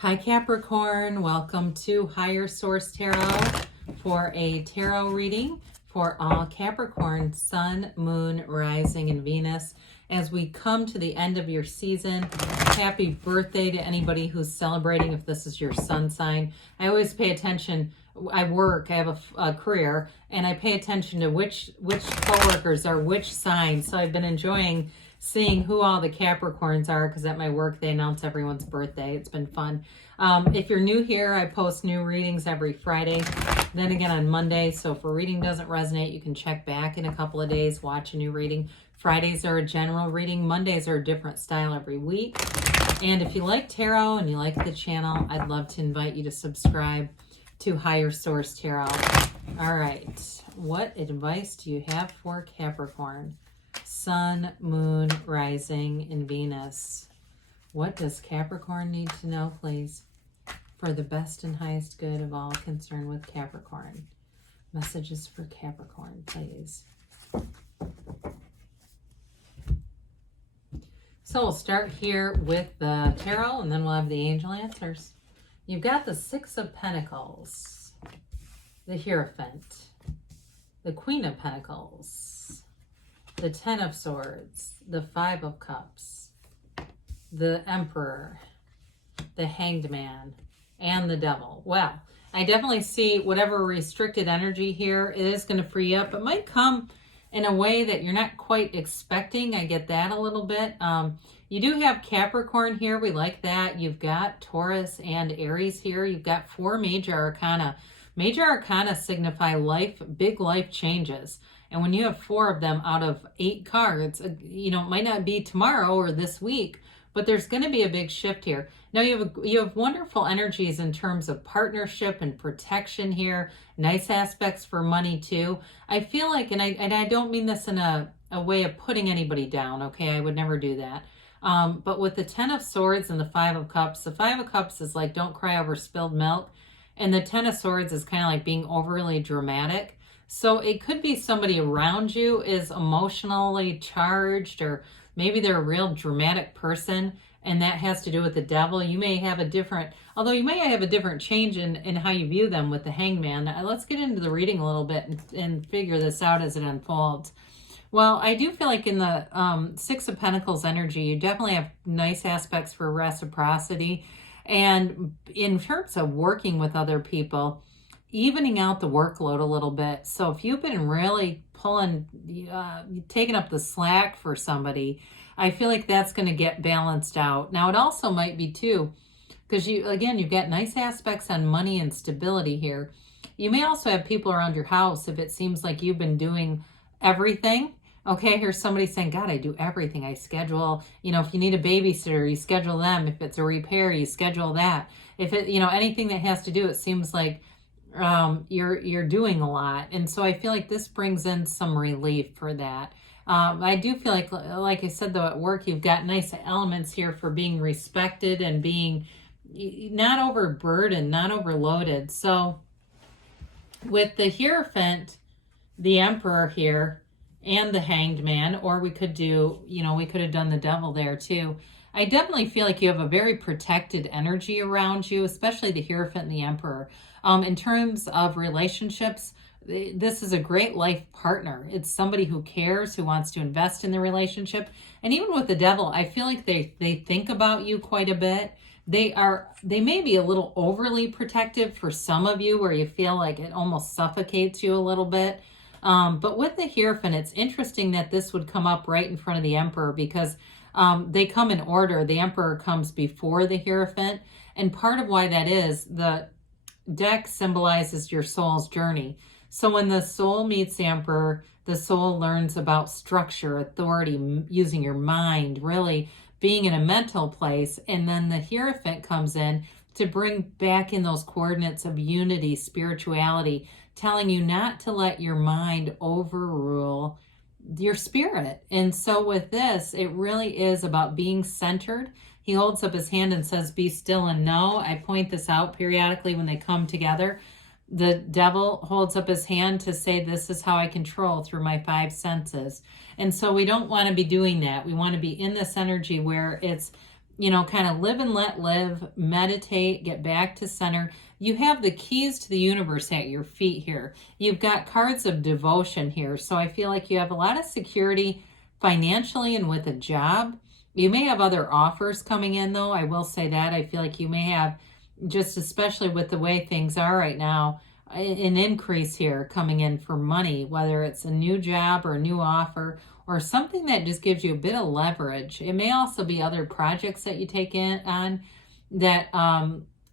Hi Capricorn, welcome to Higher Source Tarot for a tarot reading for all Capricorn, Sun, Moon, Rising, and Venus. As we come to the end of your season, happy birthday to anybody who's celebrating if this is your sun sign. I always pay attention. I have a career, and I pay attention to which coworkers are which sign. So I've been enjoying seeing who all the Capricorns are because at my work they announce everyone's birthday. It's been fun. If you're new here, I post new readings every Friday, then again on Monday. So if a reading doesn't resonate, you can check back in a couple of days, watch a new reading. Fridays are a general reading. Mondays are a different style every week. And if you like tarot and you like the channel, I'd love to invite you to subscribe to Higher Source Tarot. All right, what advice do you have for Capricorn? Sun, Moon, Rising, and Venus. What does Capricorn need to know, please, for the best and highest good of all concerned with Capricorn? Messages for Capricorn, please. So we'll start here with the tarot, and then we'll have the angel answers. You've got the Six of Pentacles, the Hierophant, the Queen of Pentacles, the Ten of Swords, the Five of Cups, the Emperor, the Hanged Man, and the Devil. Well, I definitely see whatever restricted energy here, it is going to free up. It might come in a way that you're not quite expecting. I get that a little bit. You do have Capricorn here. We like that. You've got Taurus and Aries here. You've got 4 major arcana. Major arcana signify big life changes. And when you have 4 of them out of 8 cards, it might not be tomorrow or this week, but there's going to be a big shift here. Now you have wonderful energies in terms of partnership and protection here. Nice aspects for money too. I feel like, and I don't mean this in a way of putting anybody down, okay? I would never do that. But with the 10 of Swords and the 5 of Cups, the 5 of Cups is like don't cry over spilled milk. And the 10 of Swords is kind of like being overly dramatic. So it could be somebody around you is emotionally charged, or maybe they're a real dramatic person, and that has to do with the Devil. You may have a different change in how you view them with the Hangman. Now, let's get into the reading a little bit and figure this out as it unfolds. Well, I do feel like in the Six of Pentacles energy, you definitely have nice aspects for reciprocity. And in terms of working with other people, evening out the workload a little bit. So if you've been really taking up the slack for somebody, I feel like that's going to get balanced out. Now, it also might be too, because you've got nice aspects on money and stability here. You may also have people around your house if it seems like you've been doing everything. Okay, here's somebody saying, God, I do everything. I schedule, if you need a babysitter, you schedule them. If it's a repair, you schedule that. If it, anything that has to do, it seems like you're doing a lot. And so I feel like this brings in some relief for that. I do feel like I said, though, at work, you've got nice elements here for being respected and being not overburdened, not overloaded. So with the Hierophant, the Emperor here, and the Hanged Man, or we could have done the Devil there too. I definitely feel like you have a very protected energy around you, especially the Hierophant and the Emperor. In terms of relationships, this is a great life partner. It's somebody who cares, who wants to invest in the relationship. And even with the Devil, I feel like they think about you quite a bit. They may be a little overly protective for some of you, where you feel like it almost suffocates you a little bit. But with the Hierophant, it's interesting that this would come up right in front of the Emperor, because they come in order. The Emperor comes before the Hierophant. And part of why that is, the deck symbolizes your soul's journey. So when the soul meets the Emperor, the soul learns about structure, authority, using your mind, really being in a mental place. And then the Hierophant comes in to bring back in those coordinates of unity, spirituality, telling you not to let your mind overrule your spirit. And so with this, it really is about being centered. He holds up his hand and says, be still and know. I point this out periodically when they come together. The Devil holds up his hand to say, this is how I control through my 5 senses. And so we don't want to be doing that. We want to be in this energy where it's you know, kind of live and let live, meditate, get back to center. You have the keys to the universe at your feet here. You've got cards of devotion here. So I feel like you have a lot of security financially and with a job. You may have other offers coming in, though. I will say that. I feel like you may have, just especially with the way things are right now, an increase here coming in for money, whether it's a new job or a new offer or something that just gives you a bit of leverage. It may also be other projects that you take in on that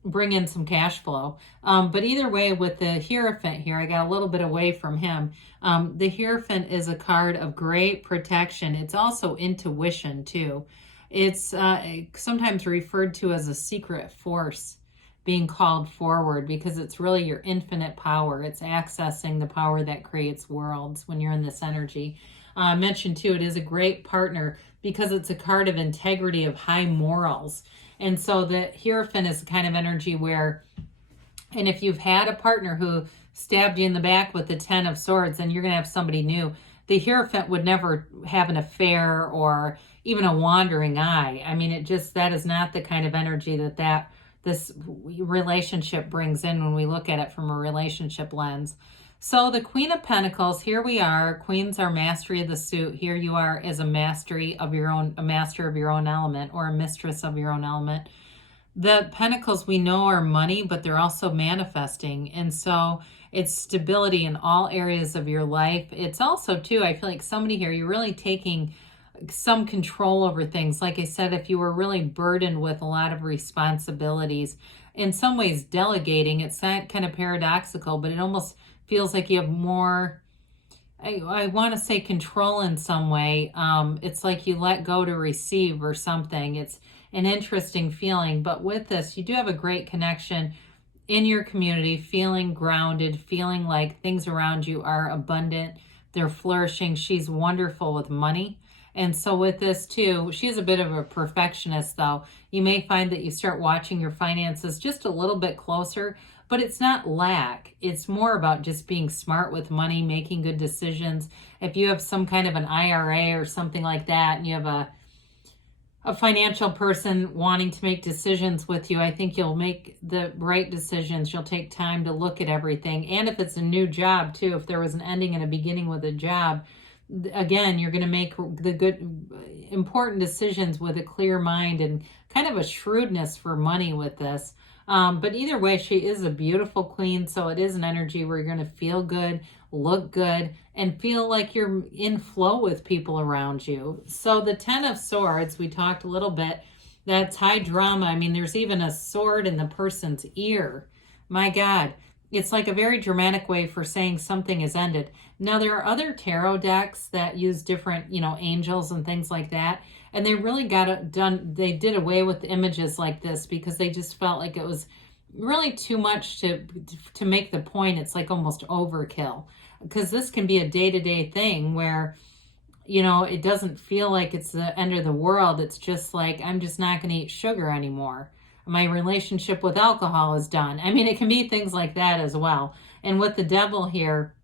bring in some cash flow. But either way, with the Hierophant here, I got a little bit away from him. The Hierophant is a card of great protection. It's also intuition too. It's sometimes referred to as a secret force being called forward, because it's really your infinite power. It's accessing the power that creates worlds when you're in this energy. I mentioned too, it is a great partner because it's a card of integrity, of high morals. And so the Hierophant is the kind of energy where, and if you've had a partner who stabbed you in the back with the 10 of Swords, then you're going to have somebody new. The Hierophant would never have an affair or even a wandering eye. I mean, that is not the kind of energy that this relationship brings in when we look at it from a relationship lens. So the Queen of Pentacles, here we are. Queens are mastery of the suit. Here you are as a master of your own element, or a mistress of your own element. The Pentacles we know are money, but they're also manifesting. And so it's stability in all areas of your life. It's also too, I feel like somebody here, you're really taking some control over things. Like I said, if you were really burdened with a lot of responsibilities, in some ways delegating, it's not kind of paradoxical, but it almost feels like you have more, I want to say control in some way. It's like you let go to receive or something. It's an interesting feeling. But with this, you do have a great connection in your community, feeling grounded, feeling like things around you are abundant, they're flourishing. She's wonderful with money. And so with this too, she's a bit of a perfectionist though. You may find that you start watching your finances just a little bit closer, but it's not lack. It's more about just being smart with money, making good decisions. If you have some kind of an IRA or something like that, and you have a financial person wanting to make decisions with you, I think you'll make the right decisions. You'll take time to look at everything. And if it's a new job too, if there was an ending and a beginning with a job, again, you're going to make the good, important decisions with a clear mind and kind of a shrewdness for money with this. But either way, she is a beautiful queen. So it is an energy where you're going to feel good, look good, and feel like you're in flow with people around you. So the 10 of Swords, we talked a little bit, that's high drama. I mean, there's even a sword in the person's ear. My God. It's like a very dramatic way for saying something is ended. Now, there are other tarot decks that use different, angels and things like that. And they really got it done. They did away with images like this because they just felt like it was really too much to make the point. It's like almost overkill. Because this can be a day-to-day thing where, it doesn't feel like it's the end of the world. It's just like, I'm just not going to eat sugar anymore. My relationship with alcohol is done. I mean, it can be things like that as well. And with the Devil here,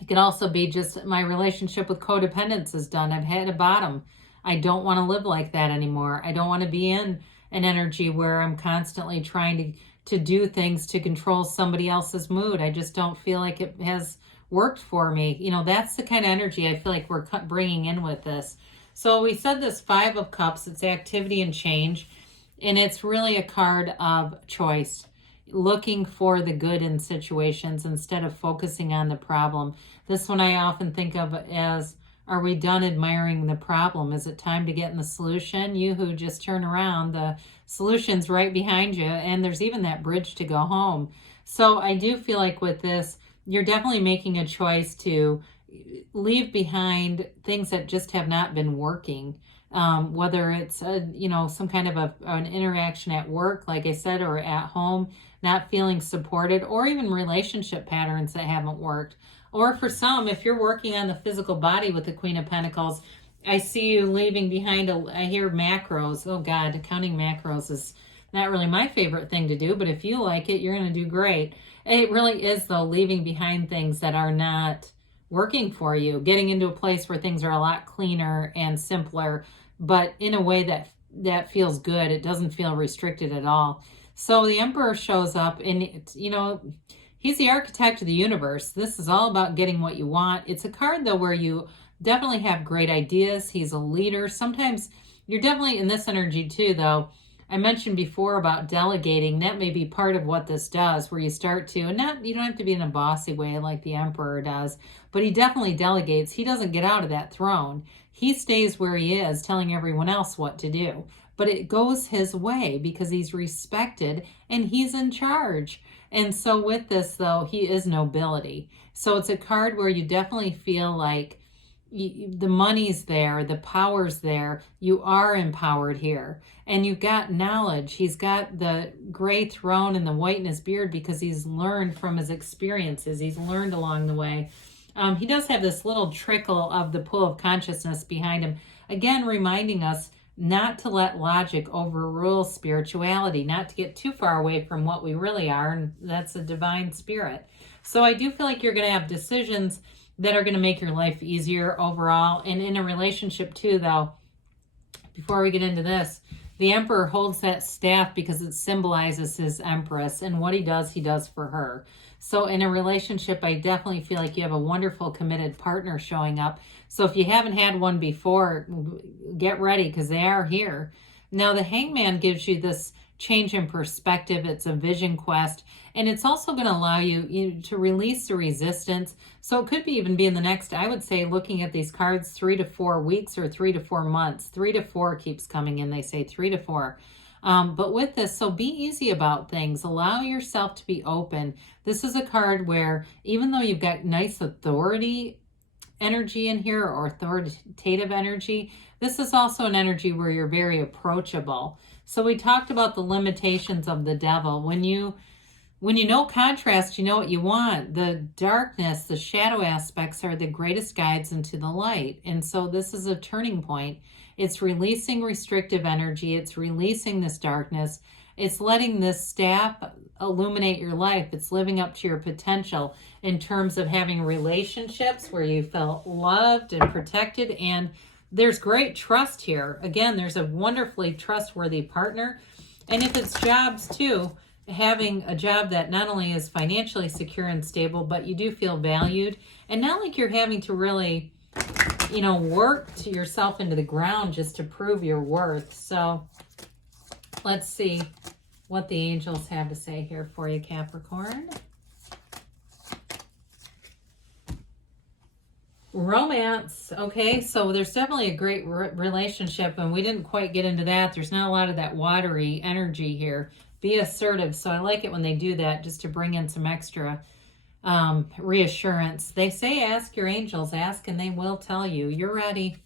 it could also be just my relationship with codependence is done. I've hit a bottom. I don't want to live like that anymore. I don't want to be in an energy where I'm constantly trying to do things to control somebody else's mood. I just don't feel like it has worked for me. That's the kind of energy I feel like we're bringing in with this. So we said this 5 of Cups, it's activity and change. And it's really a card of choice, looking for the good in situations instead of focusing on the problem. This one I often think of as, are we done admiring the problem? Is it time to get in the solution? You who just turn around, the solution's right behind you, and there's even that bridge to go home. So I do feel like with this, you're definitely making a choice to leave behind things that just have not been working. Whether it's, some kind of an interaction at work, like I said, or at home, not feeling supported, or even relationship patterns that haven't worked. Or for some, if you're working on the physical body with the Queen of Pentacles, I see you leaving behind, I hear macros. Oh God, counting macros is not really my favorite thing to do, but if you like it, you're going to do great. It really is, though, leaving behind things that are not working for you, getting into a place where things are a lot cleaner and simpler, but in a way that that feels good. It doesn't feel restricted at all. So the Emperor shows up, and it's, you know, he's the architect of the universe. This is all about getting what you want. It's a card, though, where you definitely have great ideas. He's a leader. Sometimes you're definitely in this energy too, though. I mentioned before about delegating. That may be part of what this does, where you start to, and not, you don't have to be in a bossy way like the Emperor does, but he definitely delegates. He doesn't get out of that throne. He stays where he is, telling everyone else what to do. But it goes his way because he's respected and he's in charge. And so with this, though, he is nobility. So it's a card where you definitely feel like the money's there, the power's there, you are empowered here, and you've got knowledge. He's got the gray throne and the white in his beard because he's learned from his experiences. He's learned along the way. He does have this little trickle of the pool of consciousness behind him, again reminding us not to let logic overrule spirituality, not to get too far away from what we really are, and that's a divine spirit. So I do feel like you're going to have decisions that are going to make your life easier overall. And in a relationship too, though, before we get into this, the Emperor holds that staff because it symbolizes his Empress, and what he does for her. So in a relationship, I definitely feel like you have a wonderful committed partner showing up. So if you haven't had one before, get ready because they are here. Now the Hangman gives you this change in perspective. It's a vision quest, and it's also going to allow you to release the resistance. So it could be even be in the next, I would say, looking at these cards, 3 to 4 weeks or 3 to 4 months. 3 to 4 keeps coming in. They say 3 to 4. But with this, so be easy about things. Allow yourself to be open. This is a card where even though you've got nice authority energy in here or authoritative energy, this is also an energy where you're very approachable. So we talked about the limitations of the devil. When you know contrast, you know what you want. The darkness, the shadow aspects are the greatest guides into the light. And so this is a turning point. It's releasing restrictive energy. It's releasing this darkness. It's letting this staff illuminate your life. It's living up to your potential in terms of having relationships where you felt loved and protected. And there's great trust here. Again, there's a wonderfully trustworthy partner. And if it's jobs too, having a job that not only is financially secure and stable, but you do feel valued, and not like you're having to really, work to yourself into the ground just to prove your worth. So let's see what the angels have to say here for you, Capricorn. Romance. Okay, so there's definitely a great relationship, and we didn't quite get into that. There's not a lot of that watery energy here. Be assertive. So I like it when they do that, just to bring in some extra reassurance. They say ask your angels, ask and they will tell you. You're ready.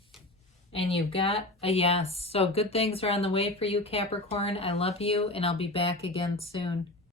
And you've got a yes. So good things are on the way for you, Capricorn. I love you, and I'll be back again soon.